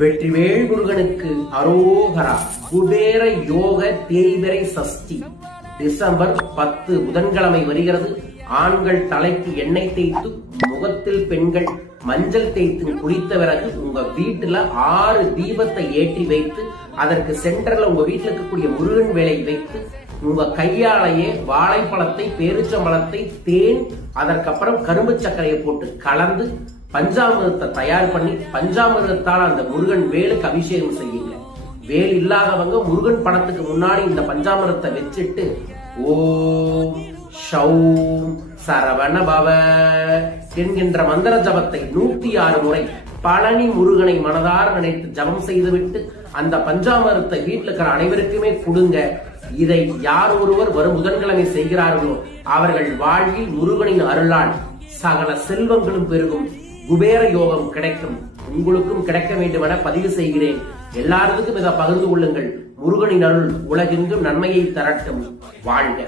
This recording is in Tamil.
வெற்றிவேல் முருகனுக்கு அரோகரா. குபேர யோக தேய்பிறை சஷ்டி டிசம்பர் 10 புதன்கிழமை வருகிறது. ஆண்கள் தலைக்கு எண்ணெய் தேய்த்து, முகத்தில் பெண்கள் மஞ்சள் தேய்த்து குளித்த பிறகு உங்க வீட்டுல 6 தீபத்தை ஏற்றி வைத்து, அதற்கு சென்டர்ல உங்க வீட்டுல இருக்கக்கூடிய முருகன் வேலை வைத்து, உங்க கையாலேயே வாழைப்பழத்தை, பேரிச்சம்பழத்தை, தேன், அதற்கப்புறம் கரும்பு சர்க்கரையை போட்டு கலந்து பஞ்சாமிரத்தை தயார் பண்ணி, பஞ்சாமிரத்தால் அந்த முருகன் வேலுக்கு அபிஷேகம் செய்யுங்க. வேல் இல்லாதவங்க முருகன் படத்துக்கு முன்னாடி இந்த பஞ்சாமிரத்தை வச்சுட்டு ஓம் ஷௌம் சரவண பவ என்கின்ற மந்திர ஜபத்தை 106 முறை பழனி முருகனை மனதார நினைத்து ஜபம் செய்துவிட்டு அந்த பஞ்சாமிரத்தை வீட்டில் இருக்கிற அனைவருக்குமே கொடுங்க. இதை யார் ஒருவர் வரும் புதன்கிழமை செய்கிறார்களோ அவர்கள் வாழ்வில் முருகனின் அருளால் சகல செல்வங்களும் பெருகும், குபேர யோகம் கிடைக்கும். உங்களுக்கும் கிடைக்க வேண்டும் என பதிவு செய்கிறேன். எல்லாருக்கும் இதை பகிர்ந்து கொள்ளுங்கள். முருகனின் அருள் உலகெங்கும் நன்மையை தரட்டும். வாழ்க.